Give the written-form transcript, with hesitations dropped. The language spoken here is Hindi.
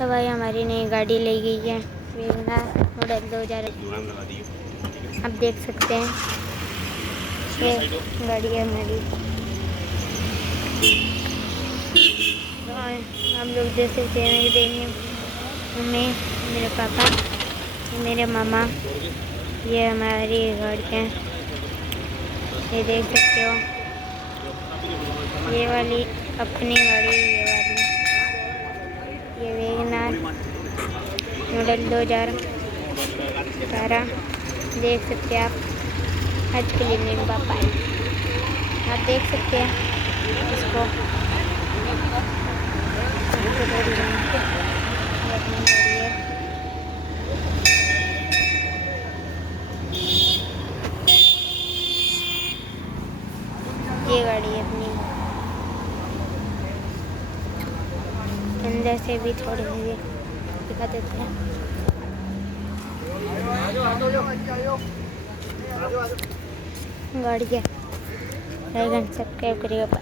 तो भाई हमारी नई गाड़ी ले गई है वेगनार मॉडल 2000। आप देख सकते हैं ये गाड़ी है हमारी। तो हम लोग देख सकते हैं मेरी बहन, मम्मी, मेरे पापा, मेरे मामा, ये हमारी गाड़ी है। ये देख सकते हो ये वाली अपनी गाड़ी, ये वेगनार मॉडल 2018 देख सकते हैं आप। आज के लिए मेरे पापा आप देख सकते हैं इसको। ये गाड़ी है अपनी। अंदर से भी थोड़ी सी दिखा देते हैं। गाड़ी है, लाइक एंड सब्सक्राइब करिएगा।